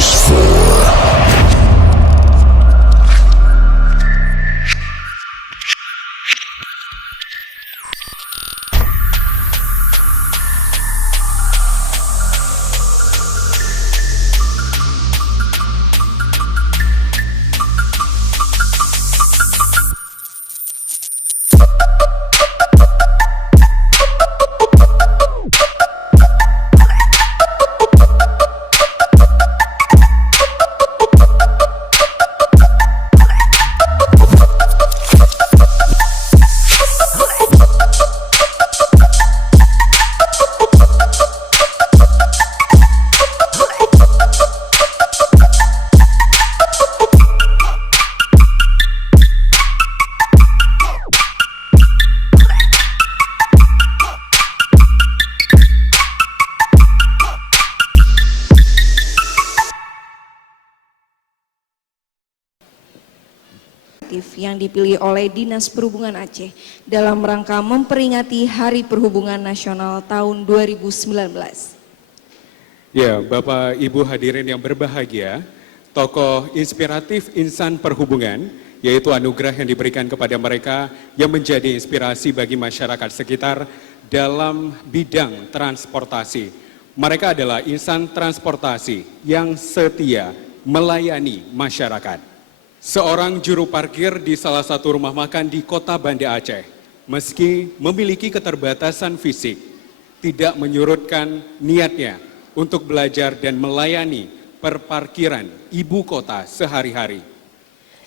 News 4. Yang dipilih oleh Dinas Perhubungan Aceh dalam rangka memperingati Hari Perhubungan Nasional tahun 2019. Ya, Bapak Ibu hadirin yang berbahagia, tokoh inspiratif insan perhubungan, yaitu anugerah yang diberikan kepada mereka yang menjadi inspirasi bagi masyarakat sekitar dalam bidang transportasi. Mereka adalah insan transportasi yang setia melayani masyarakat. Seorang juru parkir di salah satu rumah makan di kota Banda Aceh, meski memiliki keterbatasan fisik, tidak menyurutkan niatnya untuk belajar dan melayani perparkiran ibu kota sehari-hari.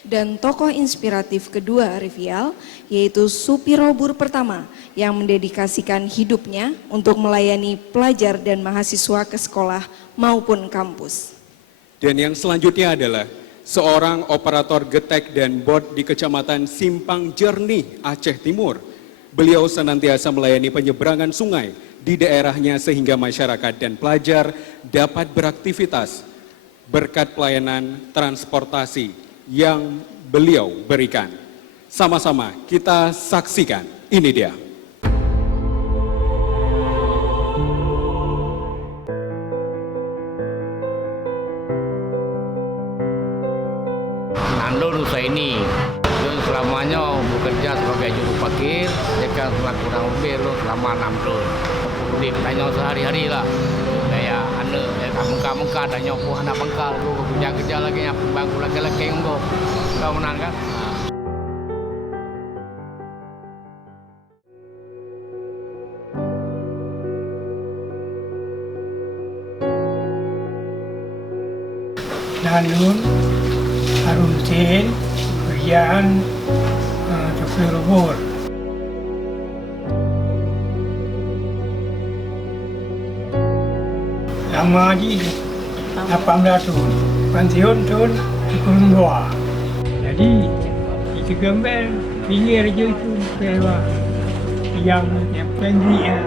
Dan tokoh inspiratif kedua Rivial, yaitu supir robur pertama yang mendedikasikan hidupnya untuk melayani pelajar dan mahasiswa ke sekolah maupun kampus. Dan yang selanjutnya adalah seorang operator getek dan bot di Kecamatan Simpang Jernih, Aceh Timur. Beliau senantiasa melayani penyeberangan sungai di daerahnya sehingga masyarakat dan pelajar dapat beraktivitas berkat pelayanan transportasi yang beliau berikan. Sama-sama kita saksikan, ini dia. Nando Nusaini, selamanya bekerja sebagai juru parkir, dia kurang lebih selama 6 tahun. Dia tanya sehari-hari lah, kayak anak, kamu tanya aku anak bangkal, aku kerja lagi, bangku lagi enggak, kau menang kan? Nanun Harun Sin, kerjaan supir robur. Lama aja, 18 tahun, pensiun tahun 22. Jadi, itu gembel, pinggir je itu, sewa yang pendek ya.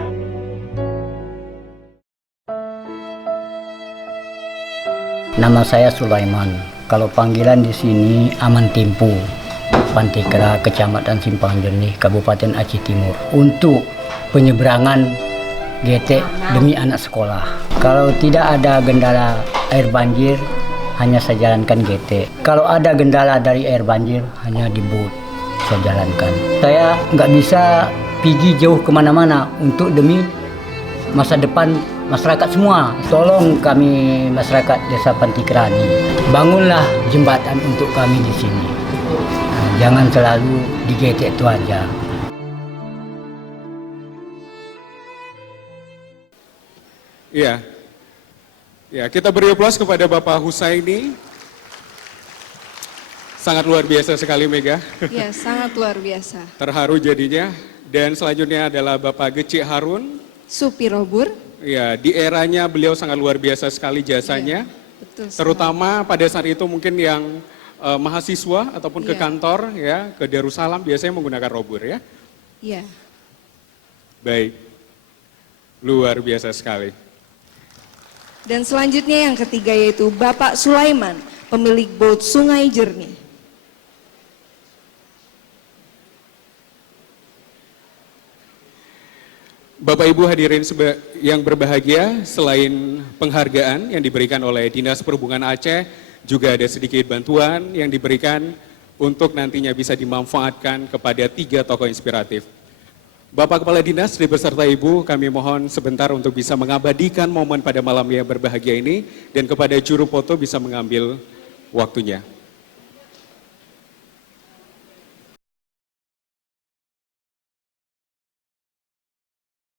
Nama saya Sulaiman. Kalau panggilan di sini Aman Timpu, Pantai Kera, Kecamatan Simpang Jernih, Kabupaten Aceh Timur. Untuk penyeberangan getek demi anak sekolah. Kalau tidak ada kendala air banjir, hanya saya jalankan getek. Kalau ada kendala dari air banjir, hanya di boot saya jalankan. Saya nggak bisa pergi jauh kemana-mana untuk demi masa depan masyarakat semua. Tolong kami masyarakat Desa Pantikrani, bangunlah jembatan untuk kami di sini. Jangan selalu digetek itu aja. Iya, ya kita beri aplaus kepada Bapak Husaini. Sangat luar biasa sekali Mega. Ya, sangat luar biasa. Terharu jadinya. Dan selanjutnya adalah Bapak Geci Harun. Supir robur. Ya, di eranya beliau sangat luar biasa sekali jasanya. Ya, betul. Terutama pada saat itu mungkin yang mahasiswa ataupun ke kantor ya, ke Darussalam biasanya menggunakan robur ya. Iya. Baik. Luar biasa sekali. Dan selanjutnya yang ketiga yaitu Bapak Sulaiman, pemilik bot Sungai Jernih. Bapak Ibu hadirin yang berbahagia, selain penghargaan yang diberikan oleh Dinas Perhubungan Aceh, juga ada sedikit bantuan yang diberikan untuk nantinya bisa dimanfaatkan kepada 3 tokoh inspiratif. Bapak Kepala Dinas beserta Ibu, kami mohon sebentar untuk bisa mengabadikan momen pada malam yang berbahagia ini, dan kepada juru foto bisa mengambil waktunya.